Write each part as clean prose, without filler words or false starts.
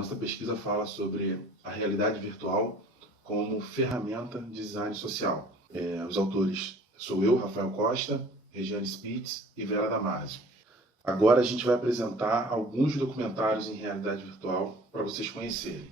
nossa pesquisa fala sobre a realidade virtual como ferramenta de design social. Os autores sou eu, Rafael Costa, Regiane Spitz e Vera Damasio. Agora a gente vai apresentar alguns documentários em realidade virtual para vocês conhecerem.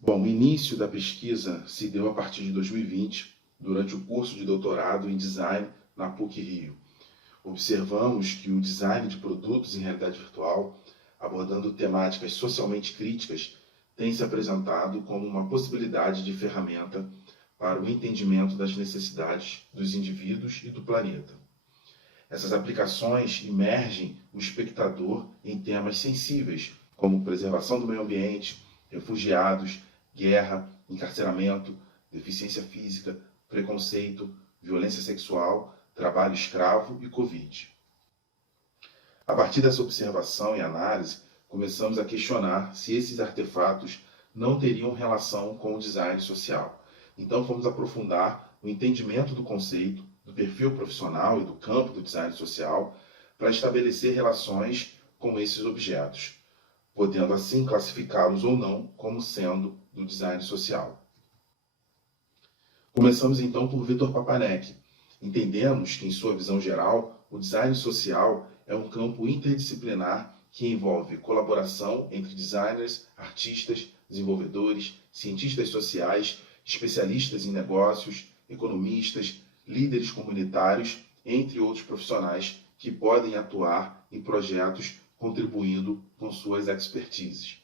Bom, o início da pesquisa se deu a partir de 2020, durante o curso de doutorado em design na PUC-Rio. Observamos que o design de produtos em realidade virtual, abordando temáticas socialmente críticas, tem se apresentado como uma possibilidade de ferramenta para o entendimento das necessidades dos indivíduos e do planeta. Essas aplicações imergem o espectador em temas sensíveis, como preservação do meio ambiente, refugiados, guerra, encarceramento, deficiência física, preconceito, violência sexual, trabalho escravo e Covid. A partir dessa observação e análise, começamos a questionar se esses artefatos não teriam relação com o design social. Então fomos aprofundar o entendimento do conceito, do perfil profissional e do campo do design social para estabelecer relações com esses objetos, podendo assim classificá-los ou não como sendo do design social. Começamos então por Victor Papanek. Entendemos que, em sua visão geral, o design social é um campo interdisciplinar que envolve colaboração entre designers, artistas, desenvolvedores, cientistas sociais, especialistas em negócios, economistas, líderes comunitários, entre outros profissionais que podem atuar em projetos contribuindo com suas expertises.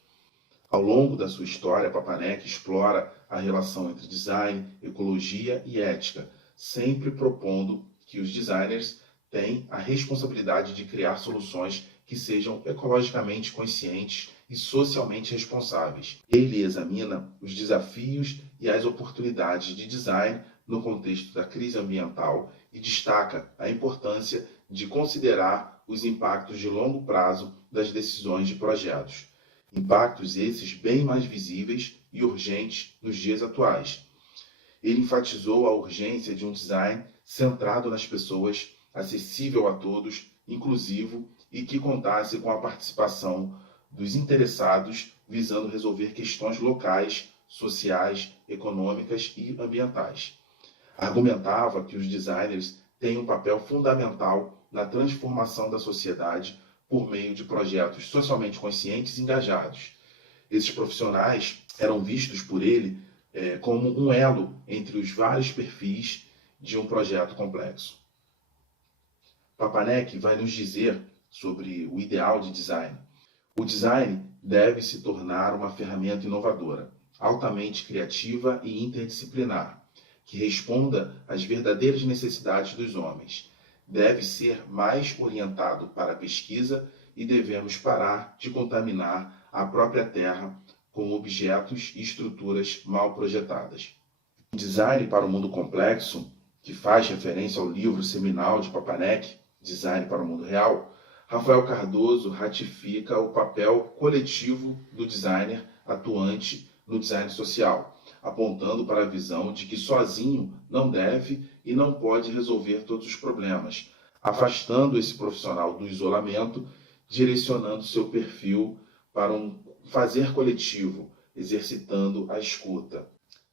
Ao longo da sua história, Papanek explora a relação entre design, ecologia e ética, sempre propondo que os designers têm a responsabilidade de criar soluções que sejam ecologicamente conscientes e socialmente responsáveis. Ele examina os desafios e as oportunidades de design no contexto da crise ambiental e destaca a importância de considerar os impactos de longo prazo das decisões de projetos. Impactos esses bem mais visíveis e urgentes nos dias atuais. Ele enfatizou a urgência de um design centrado nas pessoas, acessível a todos, inclusivo e que contasse com a participação dos interessados, visando resolver questões locais, sociais, econômicas e ambientais. Argumentava que os designers têm um papel fundamental na transformação da sociedade por meio de projetos socialmente conscientes e engajados. Esses profissionais eram vistos por ele como um elo entre os vários perfis de um projeto complexo. Papanek vai nos dizer sobre o ideal de design. O design deve se tornar uma ferramenta inovadora, altamente criativa e interdisciplinar, que responda às verdadeiras necessidades dos homens. Deve ser mais orientado para a pesquisa e devemos parar de contaminar a própria Terra com objetos e estruturas mal projetadas. O Design para o Mundo Complexo, que faz referência ao livro seminal de Papanek, Design para o Mundo Real, Rafael Cardoso ratifica o papel coletivo do designer atuante no design social, apontando para a visão de que sozinho não deve e não pode resolver todos os problemas, afastando esse profissional do isolamento, direcionando seu perfil para um fazer coletivo, exercitando a escuta.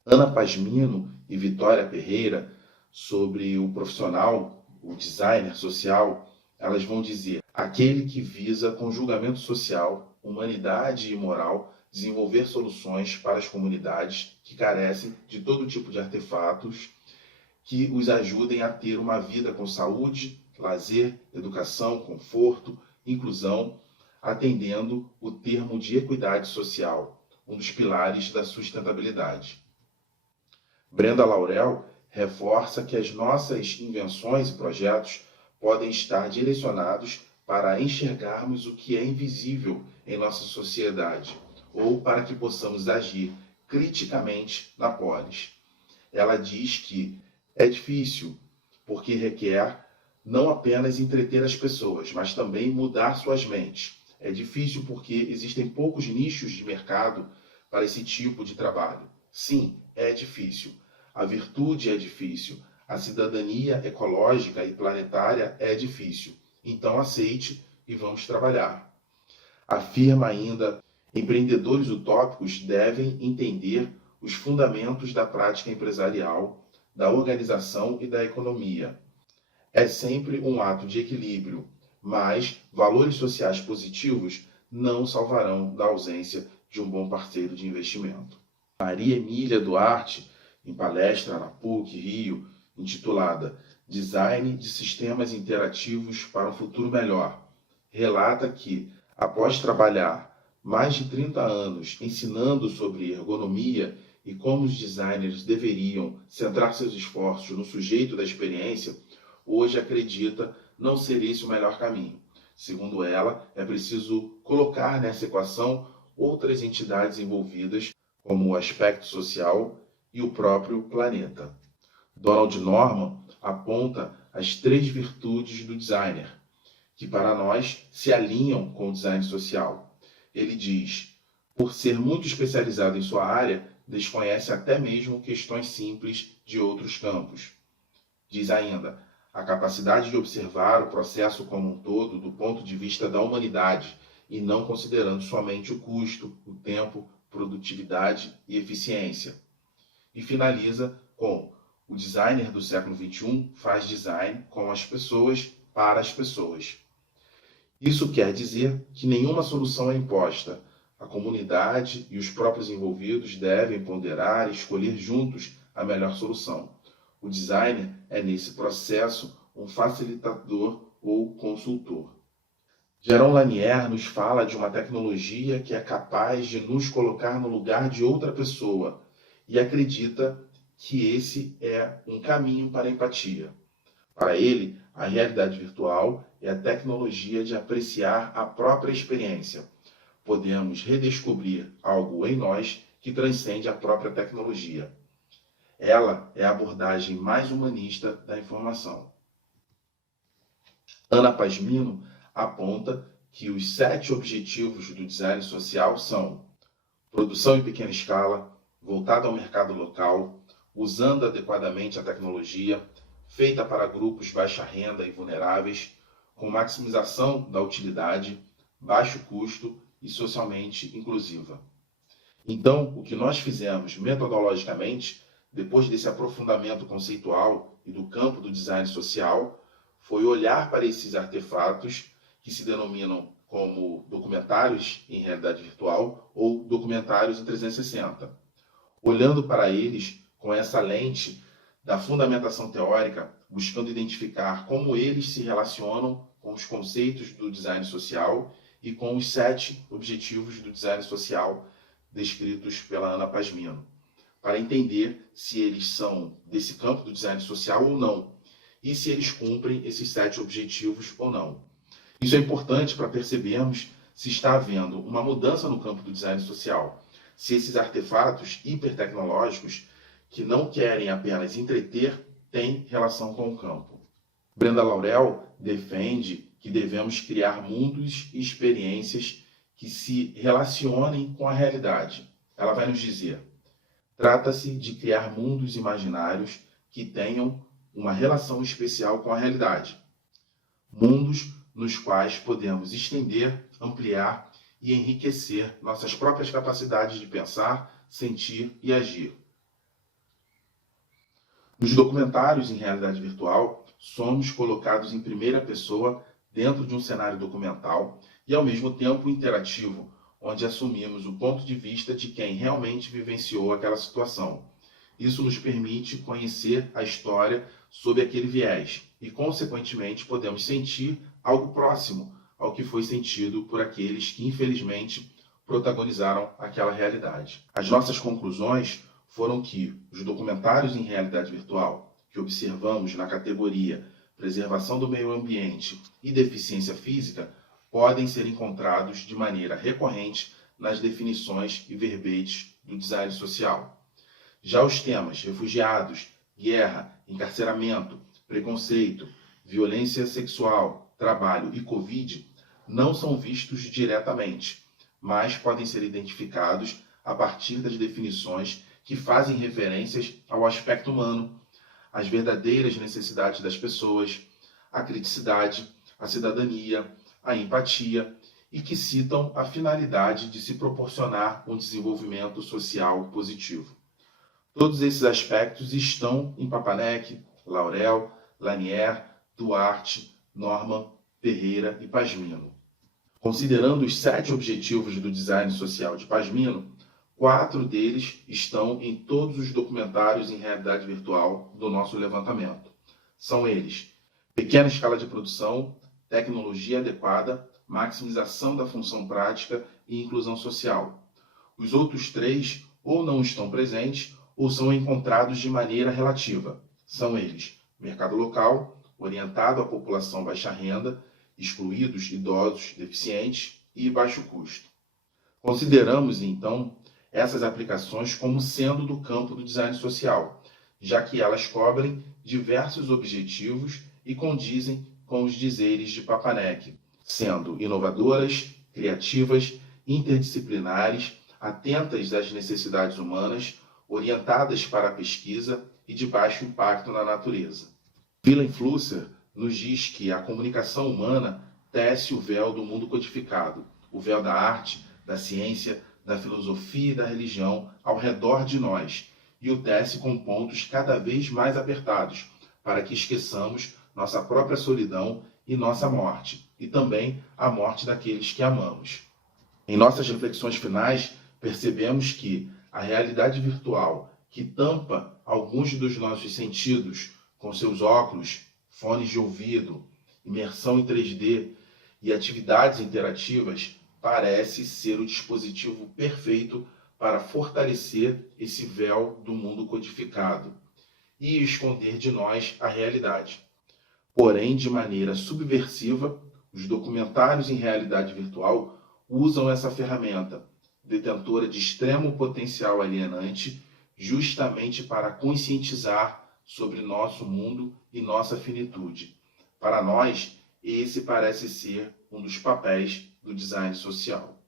Ana Pasmino e Vitória Ferreira, sobre o profissional, o designer social, elas vão dizer: aquele que visa com julgamento social, humanidade e moral, desenvolver soluções para as comunidades que carecem de todo tipo de artefatos que os ajudem a ter uma vida com saúde, lazer, educação, conforto, inclusão, atendendo o termo de equidade social, um dos pilares da sustentabilidade. Brenda Laurel reforça que as nossas invenções e projetos podem estar direcionados para enxergarmos o que é invisível em nossa sociedade ou para que possamos agir criticamente na polis. Ela diz que é difícil porque requer não apenas entreter as pessoas, mas também mudar suas mentes. É difícil porque existem poucos nichos de mercado para esse tipo de trabalho. Sim, é difícil. A virtude é difícil. A cidadania ecológica e planetária é difícil. Então aceite e vamos trabalhar. Afirma ainda: empreendedores utópicos devem entender os fundamentos da prática empresarial, da organização e da economia. É sempre um ato de equilíbrio, mas valores sociais positivos não salvarão da ausência de um bom parceiro de investimento. Maria Emília Duarte, em palestra na PUC Rio, intitulada Design de Sistemas Interativos para um Futuro Melhor, relata que, após trabalhar mais de 30 anos ensinando sobre ergonomia e como os designers deveriam centrar seus esforços no sujeito da experiência, hoje acredita não ser esse o melhor caminho. Segundo ela, é preciso colocar nessa equação outras entidades envolvidas, como o aspecto social e o próprio planeta. Donald Norman aponta as 3 virtudes do designer, que para nós se alinham com o design social. Ele diz: por ser muito especializado em sua área, desconhece até mesmo questões simples de outros campos. Diz ainda: a capacidade de observar o processo como um todo do ponto de vista da humanidade e não considerando somente o custo, o tempo, produtividade e eficiência. E finaliza com: o designer do século XXI faz design com as pessoas para as pessoas. Isso quer dizer que nenhuma solução é imposta. A comunidade e os próprios envolvidos devem ponderar e escolher juntos a melhor solução. O designer é, nesse processo, um facilitador ou consultor. Jaron Lanier nos fala de uma tecnologia que é capaz de nos colocar no lugar de outra pessoa e acredita que esse é um caminho para a empatia. Para ele, a realidade virtual é a tecnologia de apreciar a própria experiência. Podemos redescobrir algo em nós que transcende a própria tecnologia. Ela é a abordagem mais humanista da informação. Ana Pasmino aponta que os 7 objetivos do design social são: produção em pequena escala, voltada ao mercado local, usando adequadamente a tecnologia, feita para grupos baixa renda e vulneráveis, com maximização da utilidade, baixo custo e socialmente inclusiva. Então, o que nós fizemos metodologicamente, depois desse aprofundamento conceitual e do campo do design social, foi olhar para esses artefatos que se denominam como documentários em realidade virtual ou documentários em 360. Olhando para eles com essa lente da fundamentação teórica, buscando identificar como eles se relacionam com os conceitos do design social e com os 7 objetivos do design social descritos pela Ana Pasmino, para entender se eles são desse campo do design social ou não, e se eles cumprem esses 7 objetivos ou não. Isso é importante para percebermos se está havendo uma mudança no campo do design social, se esses artefatos hipertecnológicos que não querem apenas entreter têm relação com o campo. Brenda Laurel defende que devemos criar mundos e experiências que se relacionem com a realidade. Ela vai nos dizer: trata-se de criar mundos imaginários que tenham uma relação especial com a realidade. Mundos nos quais podemos estender, ampliar e enriquecer nossas próprias capacidades de pensar, sentir e agir. Nos documentários em realidade virtual, somos colocados em primeira pessoa dentro de um cenário documental e ao mesmo tempo interativo, onde assumimos o ponto de vista de quem realmente vivenciou aquela situação. Isso nos permite conhecer a história sob aquele viés e, consequentemente, podemos sentir algo próximo ao que foi sentido por aqueles que, infelizmente, protagonizaram aquela realidade. As nossas conclusões foram que os documentários em realidade virtual, que observamos na categoria preservação do meio ambiente e deficiência física, podem ser encontrados de maneira recorrente nas definições e verbetes do design social. Já os temas refugiados, guerra, encarceramento, preconceito, violência sexual, trabalho e Covid não são vistos diretamente, mas podem ser identificados a partir das definições que fazem referências ao aspecto humano, às verdadeiras necessidades das pessoas, à criticidade, à cidadania, à empatia e que citam a finalidade de se proporcionar um desenvolvimento social positivo. Todos esses aspectos estão em Papanek, Laurel, Lanier, Duarte, Norman, Ferreira e Pasmino. Considerando os 7 objetivos do design social de Pasmino, 4 deles estão em todos os documentários em realidade virtual do nosso levantamento. São eles: pequena escala de produção, tecnologia adequada, maximização da função prática e inclusão social. Os outros 3 ou não estão presentes ou são encontrados de maneira relativa. São eles: mercado local, orientado à população baixa renda, excluídos, idosos, deficientes e baixo custo. Consideramos, então, essas aplicações como sendo do campo do design social, já que elas cobrem diversos objetivos e condizem com os dizeres de Papanek, sendo inovadoras, criativas, interdisciplinares, atentas às necessidades humanas, orientadas para a pesquisa e de baixo impacto na natureza. Willem Flusser nos diz que a comunicação humana tece o véu do mundo codificado, o véu da arte, da ciência, da filosofia e da religião ao redor de nós, e o tece com pontos cada vez mais apertados, para que esqueçamos nossa própria solidão e nossa morte, e também a morte daqueles que amamos. Em nossas reflexões finais, percebemos que a realidade virtual, que tampa alguns dos nossos sentidos com seus óculos, fones de ouvido, imersão em 3D e atividades interativas, parece ser o dispositivo perfeito para fortalecer esse véu do mundo codificado e esconder de nós a realidade. Porém, de maneira subversiva, os documentários em realidade virtual usam essa ferramenta, detentora de extremo potencial alienante, justamente para conscientizar sobre nosso mundo e nossa finitude. Para nós, esse parece ser um dos papéis do design social.